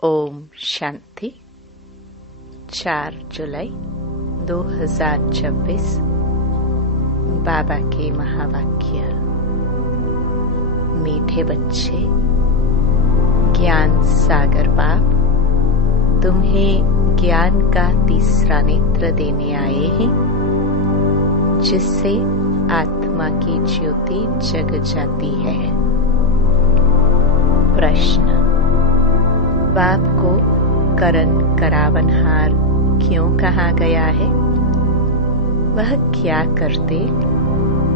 ओम शांति। 4 जुलाई 2026 बाबा के महावाक्य। मीठे बच्चे, ज्ञान सागर बाप तुम्हें ज्ञान का तीसरा नेत्र देने आए हैं, जिससे आत्मा की ज्योति जग जाती है। प्रश्न: बाप को करण करावनहार क्यों कहा गया है? वह क्या करते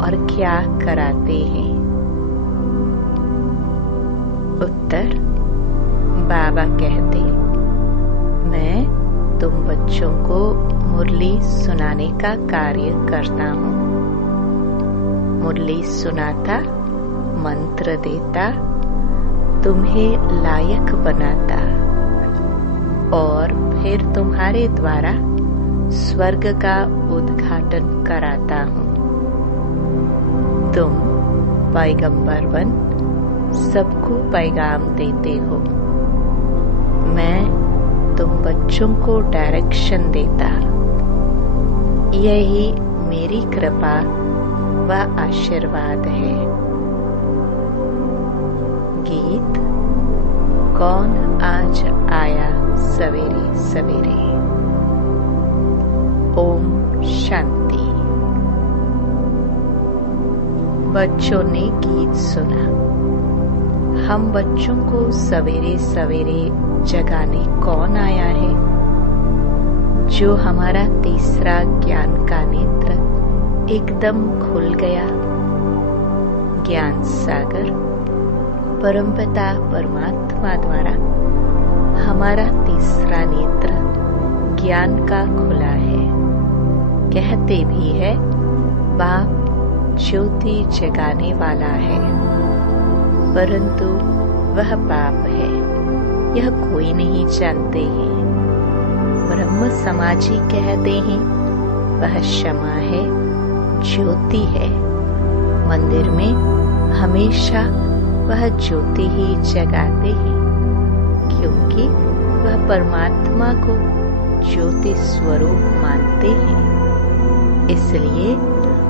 और क्या कराते हैं? उत्तर: बाबा कहते, मैं तुम बच्चों को मुरली सुनाने का कार्य करता हूँ। मुरली सुनाता, मंत्र देता, तुम्हें लायक बनाता और फिर तुम्हारे द्वारा स्वर्ग का उद्घाटन कराता हूँ। तुम पैगंबर बन सबको पैगाम देते हो। मैं तुम बच्चों को डायरेक्शन देता। यही मेरी कृपा व आशीर्वाद है। गीत: कौन आज आया सवेरे सवेरे। ओम शांति। बच्चों ने गीत सुना। हम बच्चों को सवेरे सवेरे जगाने कौन आया है? जो हमारा तीसरा ज्ञान का नेत्र एकदम खुल गया। ज्ञान सागर परमपिता परमात्मा द्वारा हमारा तीसरा नेत्र ज्ञान का खुला है। कहते भी है, बाप ज्योति जगाने वाला है, परंतु वह बाप है यह कोई नहीं जानते हैं। ब्रह्म समाजी कहते हैं, वह क्षमा है, ज्योति है। मंदिर में हमेशा वह ज्योति ही जगाते हैं, क्योंकि वह परमात्मा को ज्योति स्वरूप मानते हैं। इसलिए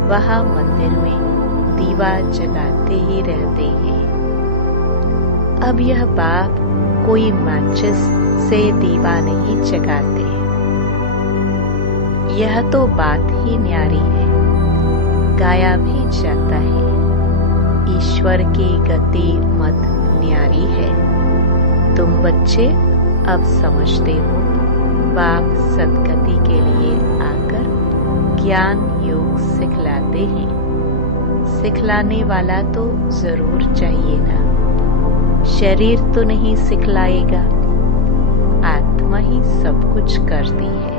वह मंदिर में दीवा जगाते ही रहते हैं। अब यह बाप कोई माचिस से दीवा नहीं जगाते। यह तो बात ही न्यारी है, गाया भी जाता है। ईश्वर की गति मत न्यारी है। तुम बच्चे अब समझते हो, बाप सदगति के लिए आकर ज्ञान योग सिखलाते हैं। सिखलाने वाला तो जरूर चाहिए ना। शरीर तो नहीं सिखलाएगा, आत्मा ही सब कुछ करती है।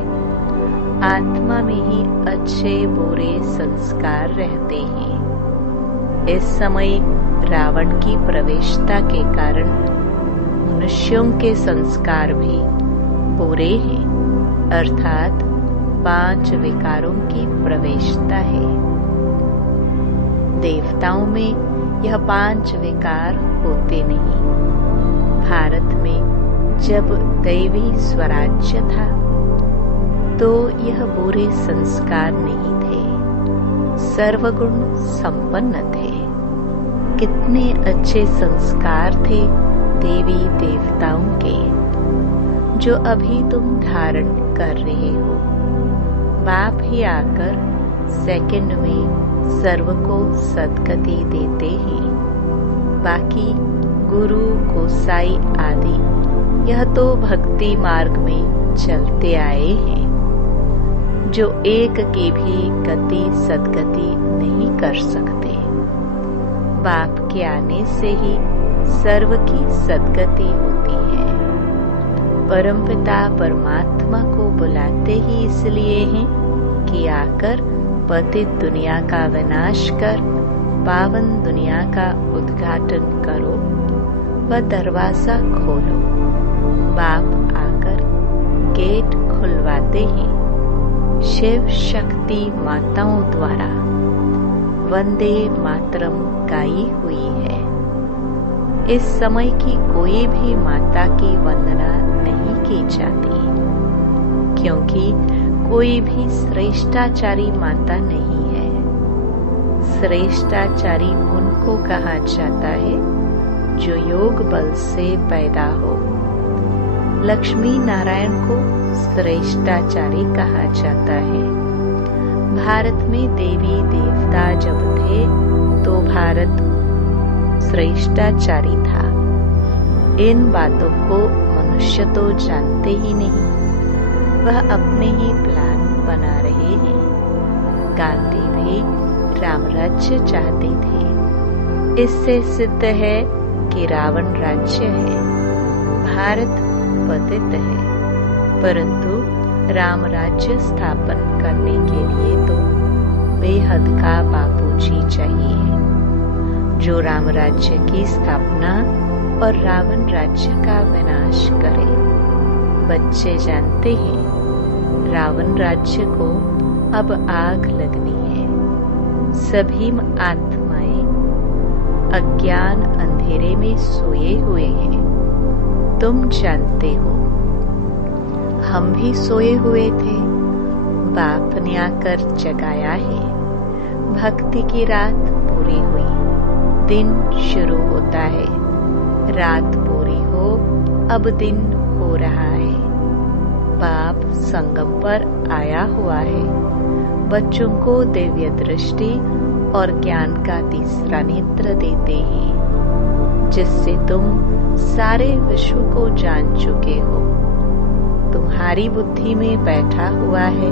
आत्मा में ही अच्छे बुरे संस्कार रहते हैं। इस समय रावण की प्रवेशता के कारण मनुष्यों के संस्कार भी बुरे हैं, अर्थात 5 विकारों की प्रवेशता है। देवताओं में यह 5 विकार होते नहीं। भारत में जब दैवी स्वराज्य था तो यह बुरे संस्कार नहीं थे, सर्वगुण संपन्न थे। कितने अच्छे संस्कार थे देवी देवताओं के, जो अभी तुम धारण कर रहे हो। बाप ही आकर सेकंड में सर्व को सदगति देते हैं। बाकी गुरु गोसाई आदि यह तो भक्ति मार्ग में चलते आए हैं, जो एक की भी गति सदगति नहीं कर सकते। बाप के आने से ही सर्व की सदगति होती है। परमपिता परमात्मा को बुलाते ही इसलिए हैं कि आकर पतित दुनिया का विनाश कर पावन दुनिया का उद्घाटन करो व दरवाजा खोलो। बाप आकर गेट खुलवाते हैं। शिव शक्ति माताओं द्वारा वंदे मातरम गाई हुई है। इस समय की कोई भी माता की वंदना नहीं की जाती, क्योंकि कोई भी श्रेष्ठाचारी माता नहीं है। श्रेष्ठाचारी उनको कहा जाता है जो योग बल से पैदा हो। लक्ष्मी नारायण को श्रेष्ठाचारी कहा जाता है। भारत में देवी देवता जब थे तो भारत श्रेष्ठाचारी था। इन बातों को मनुष्य तो जानते ही नहीं, वह अपने ही प्लान बना रहे हैं। गांधी भी रामराज्य चाहते थे। इससे सिद्ध है कि रावण राज्य है, भारत पतित है। परंतु राम राज्य स्थापन करने के लिए तो बेहद का बापूजी चाहिए, जो राम राज्य की स्थापना और रावण राज्य का विनाश करे। बच्चे जानते हैं रावण राज्य को अब आग लगनी है। सभी आत्माएं अज्ञान अंधेरे में सोए हुए हैं। तुम जानते हो, हम भी सोए हुए थे, बाप ने आकर जगाया है। भक्ति की रात पूरी हुई, दिन शुरू होता है। रात पूरी हो, अब दिन हो रहा है। बाप संगम पर आया हुआ है। बच्चों को दिव्य दृष्टि और ज्ञान का तीसरा नेत्र देते हैं, जिससे तुम सारे विश्व को जान चुके हो। तुम्हारी बुद्धि में बैठा हुआ है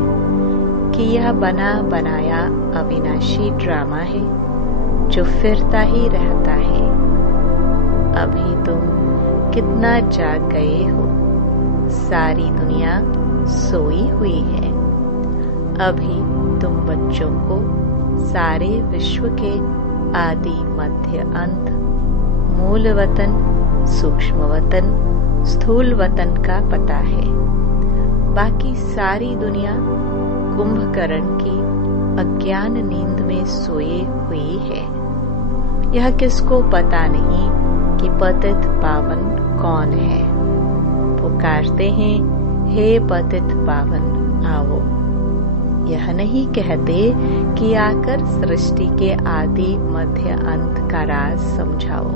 कि यह बना बनाया अविनाशी ड्रामा है जो फिरता ही रहता है। अभी तुम कितना जाग गए हो। सारी दुनिया सोई हुई है। अभी तुम बच्चों को सारे विश्व के आदि मध्य अंत, मूल वतन, सूक्ष्म वतन, स्थूल वतन का पता है। बाकी सारी दुनिया कुंभकर्ण की अज्ञान नींद में सोई हुई है। यह किसको पता नहीं कि पतित पावन कौन है। पुकारते हैं, हे पतित पावन आओ। यह नहीं कहते कि आकर सृष्टि के आदि मध्य अंत का राज समझाओ।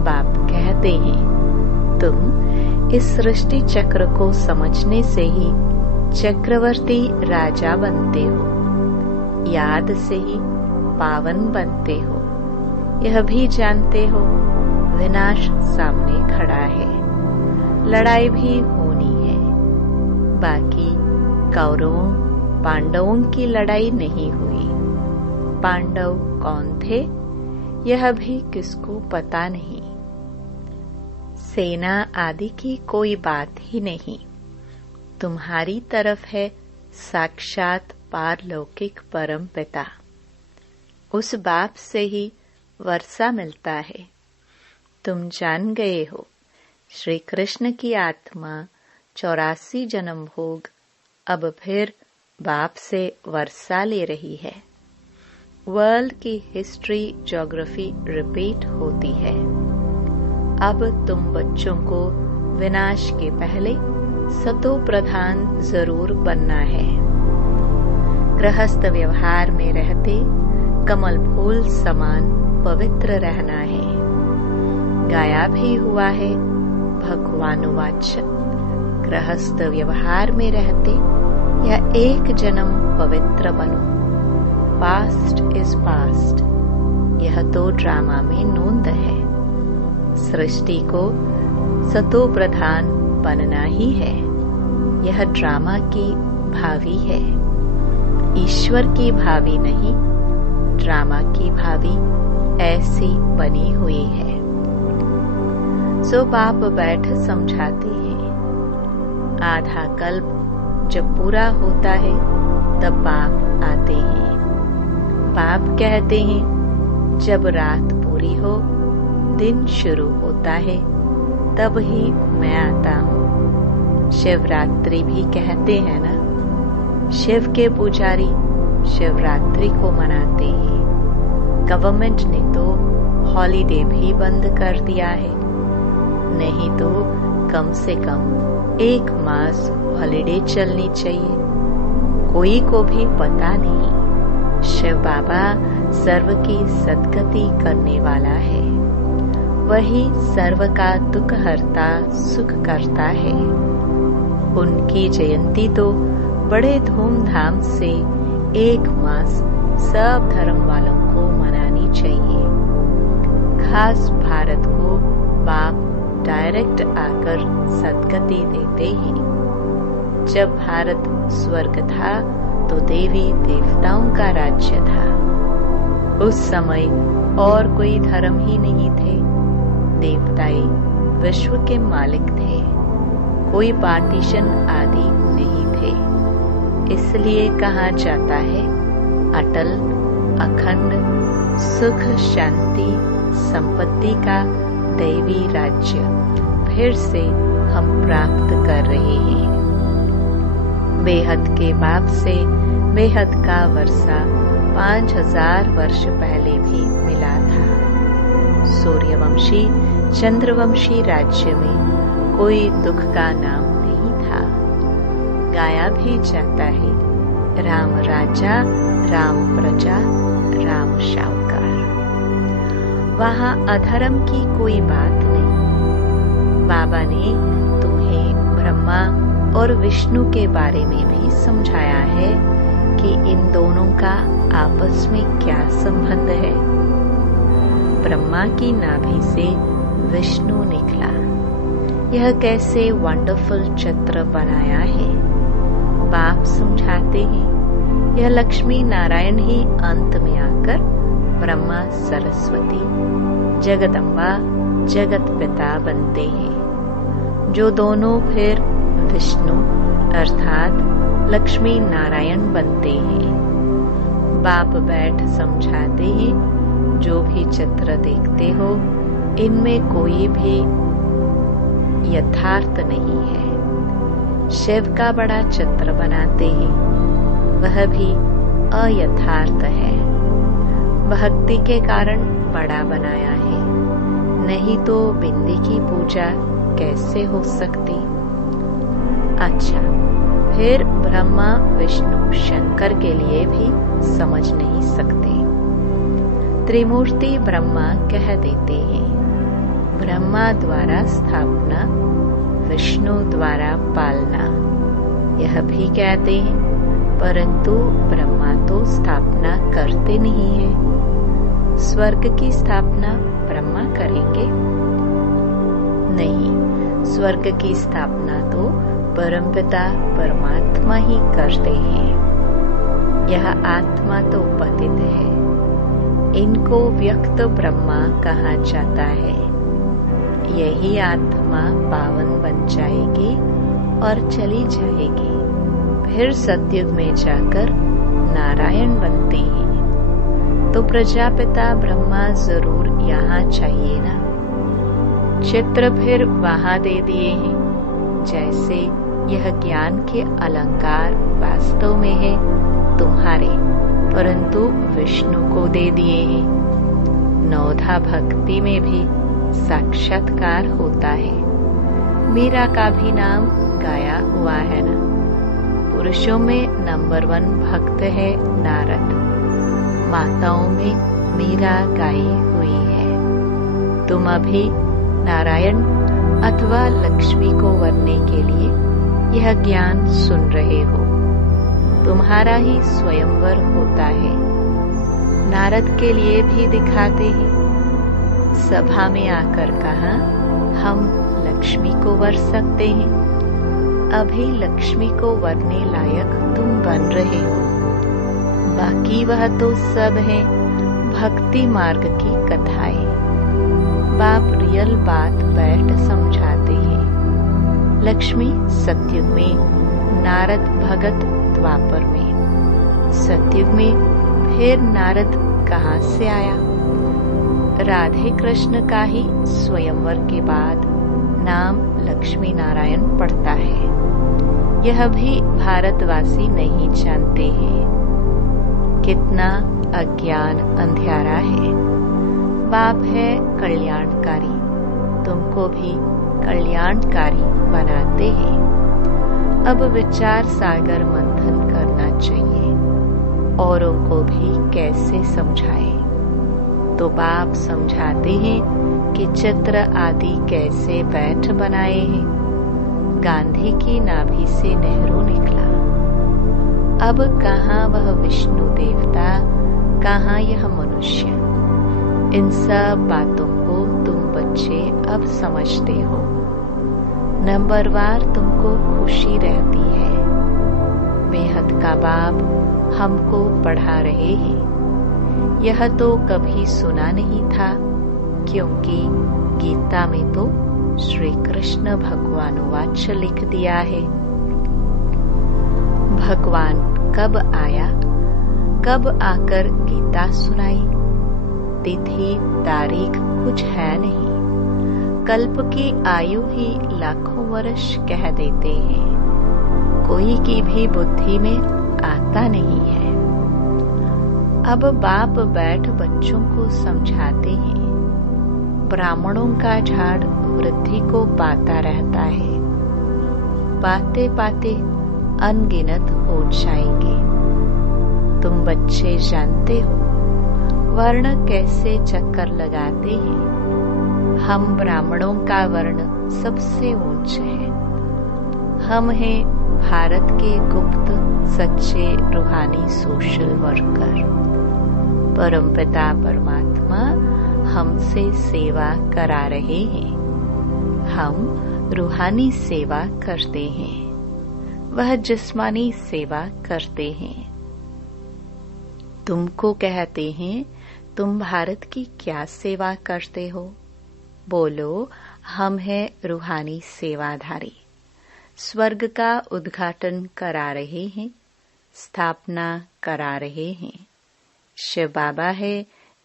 बाप कहते हैं, तुम इस सृष्टि चक्र को समझने से ही चक्रवर्ती राजा बनते हो, याद से ही पावन बनते हो। यह भी जानते हो विनाश सामने खड़ा है, लड़ाई भी होनी है। बाकी कौरवों पांडवों की लड़ाई नहीं हुई। पांडव कौन थे यह भी किसको पता नहीं। सेना आदि की कोई बात ही नहीं। तुम्हारी तरफ है साक्षात पारलौकिक परम पिता। उस बाप से ही वर्षा मिलता है। तुम जान गए हो, श्री कृष्ण की आत्मा 84 जन्म भोग अब फिर बाप से वर्षा ले रही है। वर्ल्ड की हिस्ट्री ज्योग्राफी रिपीट होती है। अब तुम बच्चों को विनाश के पहले सतो प्रधान जरूर बनना है। गृहस्थ व्यवहार में रहते कमल फूल समान पवित्र रहना है। गाया भी हुआ है भगवानुवाच, गृहस्थ व्यवहार में रहते या एक जन्म पवित्र बनो। पास्ट इज पास्ट, यह तो ड्रामा में नोंद है। सृष्टि को सतो प्रधान बनना ही है। यह ड्रामा की भावी है, ईश्वर की भावी नहीं। ड्रामा की भावी ऐसी बनी हुई है। सो बाप बैठ समझाते हैं। आधा कल्प जब पूरा होता है तब बाप आते हैं। बाप कहते हैं, जब रात पूरी हो दिन शुरू होता है तब ही मैं आता हूँ। शिवरात्रि भी कहते हैं ना, शिव के पुजारी शिवरात्रि को मनाते हैं। गवर्नमेंट ने तो हॉलीडे भी बंद कर दिया है। नहीं तो कम से कम 1 मास हॉलीडे चलनी चाहिए। कोई को भी पता नहीं शिव बाबा सर्व की सद्गति करने वाला है। वही सर्व का दुख हरता सुख करता है। उनकी जयंती तो बड़े धूमधाम से 1 मास सब धर्म वालों को मनानी चाहिए। खास भारत को बाप डायरेक्ट आकर सद्गति देते हैं। जब भारत स्वर्ग था तो देवी देवताओं का राज्य था। उस समय और कोई धर्म ही नहीं थे। देवताएं विश्व के मालिक थे। कोई पार्टीशन आदि नहीं थे। इसलिए कहा जाता है अटल अखंड सुख शांति संपत्ति का दैवी राज्य फिर से हम प्राप्त कर रहे हैं। बेहद के बाप से बेहद का वर्षा 5000 वर्ष पहले भी मिला था। सूर्यवंशी चंद्रवंशी राज्य में कोई दुख का नाम नहीं था। गाया भी जाता है राम राजा राम प्रजा राम शाहूकार। वहाँ अधर्म की कोई बात नहीं। बाबा ने तुम्हें ब्रह्मा और विष्णु के बारे में भी समझाया है कि इन दोनों का आपस में क्या संबंध है। ब्रह्मा की नाभि से विष्णु निकला। यह कैसे वंडरफुल चित्र बनाया है। बाप समझाते हैं यह लक्ष्मी नारायण ही अंत में आकर ब्रह्मा सरस्वती जगदम्बा जगत पिता बनते हैं, जो दोनों फिर विष्णु अर्थात लक्ष्मी नारायण बनते हैं। बाप बैठ समझाते हैं जो भी चित्र देखते हो इनमें कोई भी यथार्थ नहीं है। शिव का बड़ा चित्र बनाते हैं, वह भी अयथार्थ है। भक्ति के कारण बड़ा बनाया है, नहीं तो बिंदी की पूजा कैसे हो सकती। अच्छा, फिर ब्रह्मा विष्णु शंकर के लिए भी समझ नहीं सकते। त्रिमूर्ति ब्रह्मा कह देते हैं, ब्रह्मा द्वारा स्थापना विष्णु द्वारा पालना। यह भी कहते हैं, परंतु ब्रह्मा तो स्थापना करते नहीं है। स्वर्ग की स्थापना ब्रह्मा करेंगे? नहीं, स्वर्ग की स्थापना तो परमपिता परमात्मा ही करते हैं। यह आत्मा तो पतित है। इनको व्यक्त ब्रह्मा कहा जाता है। यही आत्मा पावन बन जाएगी और चली जाएगी। फिर सतयुग में जाकर नारायण बनते हैं। तो प्रजापिता ब्रह्मा जरूर यहाँ चाहिए ना। चित्र फिर वहां दे दिए हैं। जैसे यह ज्ञान के अलंकार वास्तव में है तुम्हारे, परंतु विष्णु को दे दिए हैं। नवधा भक्ति में भी साक्षात्कार होता है। मीरा का भी नाम गाया हुआ है ना। पुरुषों में नंबर 1 भक्त है नारद। माताओं में मीरा गाई हुई है। तुम अभी नारायण अथवा लक्ष्मी को वरने के लिए यह ज्ञान सुन रहे हो। तुम्हारा ही स्वयंवर होता है। नारद के लिए भी दिखाते हैं। सभा में आकर कहा, हम लक्ष्मी को वर सकते हैं। अभी लक्ष्मी को वरने लायक तुम बन रहे हो। बाकी वह तो सब है भक्ति मार्ग की कथाएं। बाप रियल बात बैठ समझाते हैं। लक्ष्मी सतयुग में, नारद भगत द्वापर में। सतयुग में फिर नारद कहाँ से आया? राधे कृष्ण का ही स्वयंवर के बाद नाम लक्ष्मी नारायण पड़ता है। यह भी भारतवासी नहीं जानते हैं। कितना अज्ञान अंधियारा है। बाप है कल्याणकारी, तुमको भी कल्याणकारी बनाते हैं। अब विचार सागर मंथन करना चाहिए, औरों को भी कैसे समझाएं। तो बाप समझाते हैं कि चित्र आदि कैसे बैठ बनाए हैं। गांधी की नाभि से नेहरू निकला। अब कहाँ वह विष्णु देवता, कहाँ यह मनुष्य। इन सब बातों को तुम बच्चे अब समझते हो। नंबरवार तुमको खुशी रहती है। बेहद का बाप हमको पढ़ा रहे हैं। यह तो कभी सुना नहीं था, क्योंकि गीता में तो श्री कृष्ण भगवानुवाच लिख दिया है। भगवान कब आया, कब आकर गीता सुनाई, तिथि तारीख कुछ है नहीं। कल्प की आयु ही लाखों वर्ष कह देते हैं, कोई की भी बुद्धि में आता नहीं है। अब बाप बैठ बच्चों को समझाते हैं। ब्राह्मणों का झाड़ वृद्धि को पाता रहता है, पाते पाते अनगिनत हो जाएंगे। तुम बच्चे जानते हो वर्ण कैसे चक्कर लगाते हैं। हम ब्राह्मणों का वर्ण सबसे ऊंच है। हम हैं भारत के गुप्त सच्चे रूहानी सोशल वर्कर। परमपिता परमात्मा हमसे सेवा करा रहे हैं। हम रूहानी सेवा करते हैं, वह जिस्मानी सेवा करते हैं। तुमको कहते हैं तुम भारत की क्या सेवा करते हो? बोलो, हम हैं रूहानी सेवाधारी। स्वर्ग का उद्घाटन करा रहे हैं, स्थापना करा रहे हैं। शिव बाबा है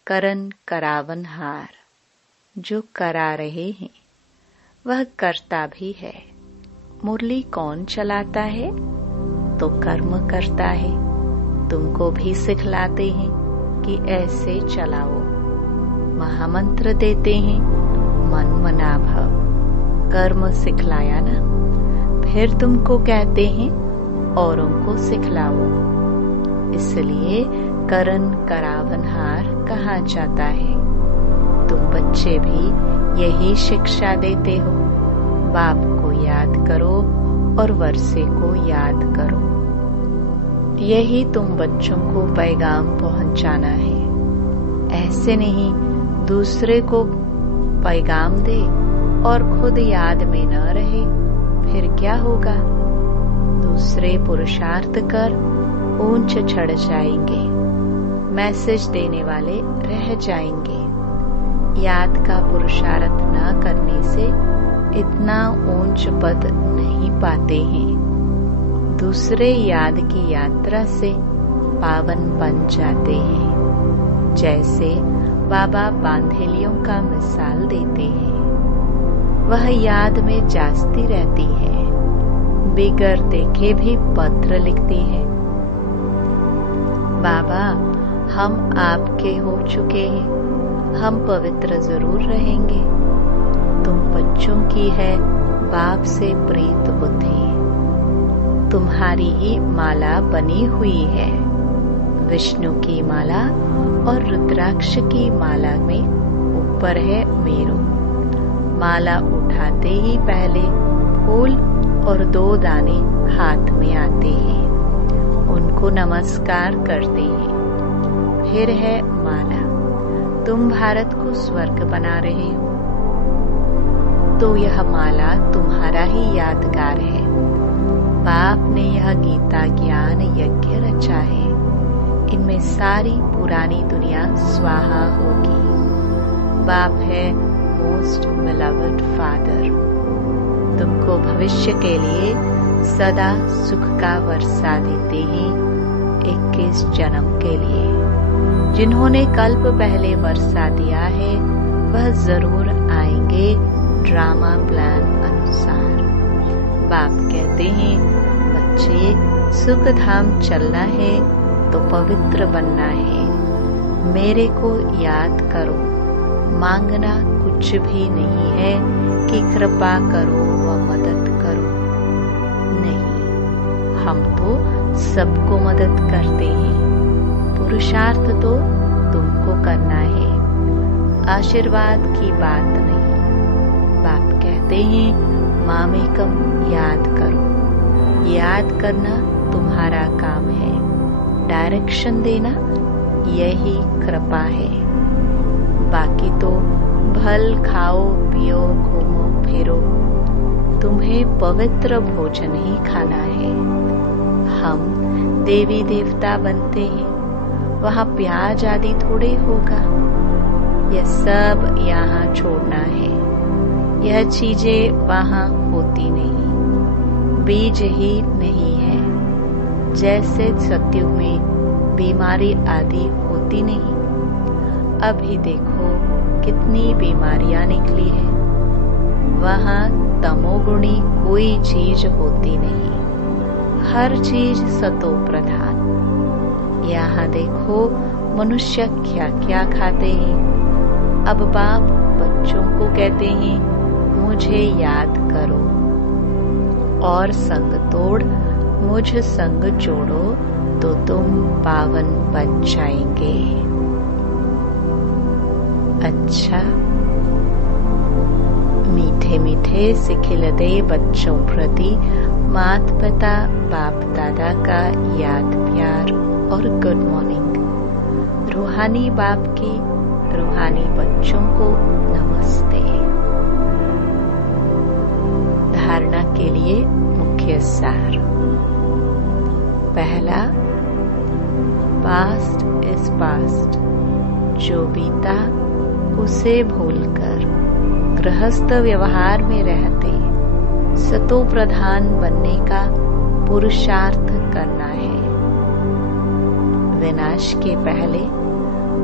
करन करावनहार। जो करा रहे हैं वह करता भी है। मुरली कौन चलाता है? तो कर्म करता है। तुमको भी सिखलाते हैं कि ऐसे चलाओ। महामंत्र देते हैं मन मना भव। कर्म सिखलाया ना, फिर तुमको कहते हैं औरों को सिखलाओ। इसलिए करन करावनहार कहा जाता है। तुम बच्चे भी यही शिक्षा देते हो। बाप को याद करो और वर्षे को याद करो। यही तुम बच्चों को पैगाम पहुंचाना है। ऐसे नहीं दूसरे को पैगाम दे और खुद याद में न रहे, फिर क्या होगा? दूसरे पुरुषार्थ कर ऊंच चढ़ जाएंगे, मैसेज देने वाले रह जाएंगे। याद का पुरुषार्थ न करने से इतना ऊंच पद नहीं पाते हैं। दूसरे याद की यात्रा से पावन बन जाते हैं। जैसे बाबा बांधेलियों का मिसाल देते हैं। वह याद में जाती रहती है, बिगर देखे भी पत्र लिखती है। बाबा, हम आपके हो चुके हैं, हम पवित्र जरूर रहेंगे। तुम बच्चों की है बाप से प्रीत बुद्धि। तुम्हारी ही माला बनी हुई है। विष्णु की माला और रुद्राक्ष की माला में ऊपर है मेरू। माला उठाते ही पहले फूल और 2 दाने हाथ में आते हैं, उनको नमस्कार करते हैं। फिर है माला। तुम भारत को स्वर्ग बना रहे हो, तो यह माला तुम्हारा ही यादगार है। बाप ने यह गीता ज्ञान यज्ञ रचा है। इनमें सारी पुरानी दुनिया स्वाहा होगी। बाप है मोस्ट बिलवड फादर। तुमको भविष्य के लिए सदा सुख का वर्षा देते हैं। 21 जन्म के लिए जिन्होंने कल्प पहले वर्षा दिया है, वह जरूर आएंगे ड्रामा प्लान अनुसार। बाप कहते हैं, बच्चे, सुख धाम चलना है तो पवित्र बनना है। मेरे को याद करो, मांगना कुछ भी नहीं है कि कृपा करो व मदद करो। नहीं, हम तो सबको मदद करते हैं। पुरुषार्थ तो तुमको करना है, आशीर्वाद की बात नहीं। बाप कहते हैं मामेकम याद करो। याद करना तुम्हारा काम है, डायरेक्शन देना यही कृपा है। बाकी तो भल खाओ पियो घूमो फिरो, तुम्हें पवित्र भोजन ही खाना है। हम देवी देवता बनते हैं, वहाँ प्याज आदि थोड़े होगा। यह सब यहाँ छोड़ना है। यह चीजें वहाँ होती नहीं, बीज ही नहीं है। जैसे सत्युग में बीमारी आदि होती नहीं, अभी देखो कितनी बीमारियां निकली है। वहाँ तमोगुणी कोई चीज होती नहीं, हर चीज सतो प्रधान। यहाँ देखो मनुष्य क्या क्या खाते हैं। अब बाप बच्चों को कहते हैं मुझे याद करो और संग तोड़ मुझ संग जोड़ो तो तुम पावन बन जाएंगे। अच्छा, मीठे मीठे से खिलते बच्चों प्रति मात पिता बाप दादा का याद प्यार और गुड मॉर्निंग। रूहानी बाप की रूहानी बच्चों को नमस्ते। धारणा के लिए मुख्य सार। पहला, पास्ट इज पास्ट। जो बीता उसे भूलकर गृहस्थ व्यवहार में रहते सतो प्रधान बनने का पुरुषार्थ करना है। विनाश के पहले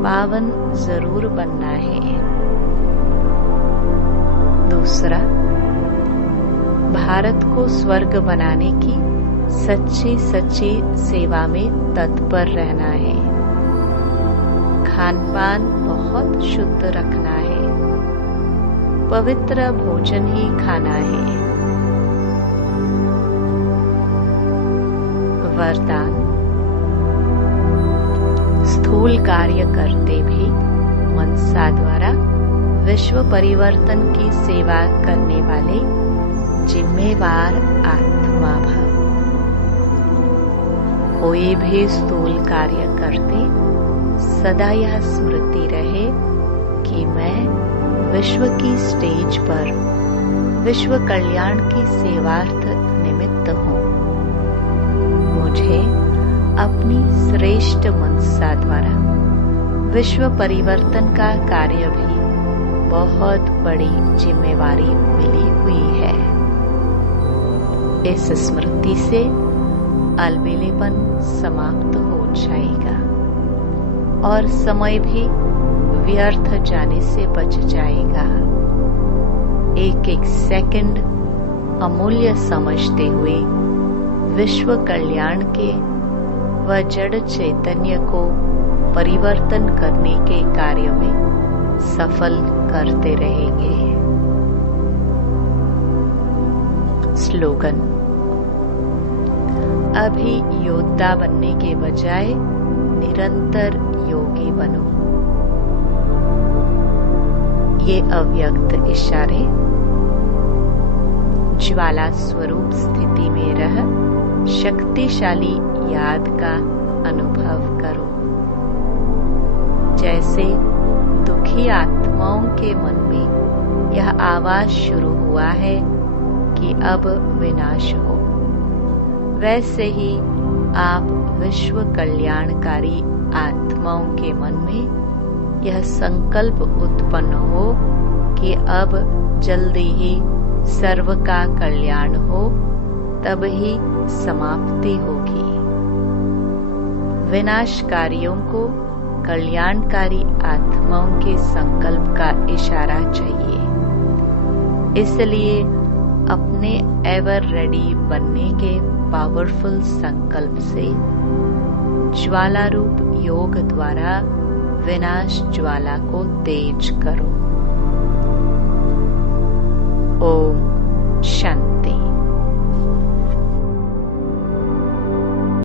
पावन जरूर बनना है। दूसरा, भारत को स्वर्ग बनाने की सच्ची सच्ची सेवा में तत्पर रहना है। खान पान बहुत शुद्ध रखना है, पवित्र भोजन ही खाना है। वरदान, स्थूल कार्य करते भी मनसा द्वारा विश्व परिवर्तन की सेवा करने वाले जिम्मेवार आत्मा भव। कोई भी स्थूल कार्य करते सदा यह स्मृति रहे कि मैं विश्व की स्टेज पर विश्व कल्याण की सेवार्थ निमित्त हूँ। मुझे अपनी श्रेष्ठ मनसा द्वारा विश्व परिवर्तन का कार्य भी बहुत बड़ी जिम्मेवारी मिली हुई है। इस स्मृति से अलबेलेपन समाप्त हो जाएगा और समय भी व्यर्थ जाने से बच जाएगा। एक एक सेकंड अमूल्य समझते हुए विश्व कल्याण के व जड़ चैतन्य को परिवर्तन करने के कार्य में सफल करते रहेंगे। स्लोगन, अभी योद्धा बनने के बजाय निरंतर योगी बनो। ये अव्यक्त इशारे ज्वाला स्वरूप स्थिति में रह शक्तिशाली याद का अनुभव करो। जैसे दुखी आत्माओं के मन में यह आवाज शुरू हुआ है कि अब विनाश हो, वैसे ही आप विश्व कल्याणकारी आत्माओं के मन में यह संकल्प उत्पन्न हो कि अब जल्दी ही सर्व का कल्याण हो, तब ही समाप्ति होगी। विनाशकारियों को कल्याणकारी आत्माओं के संकल्प का इशारा चाहिए। इसलिए अपने एवर रेडी बनने के पावरफुल संकल्प से ज्वाला रूप योग द्वारा विनाश ज्वाला को तेज करो। ओम।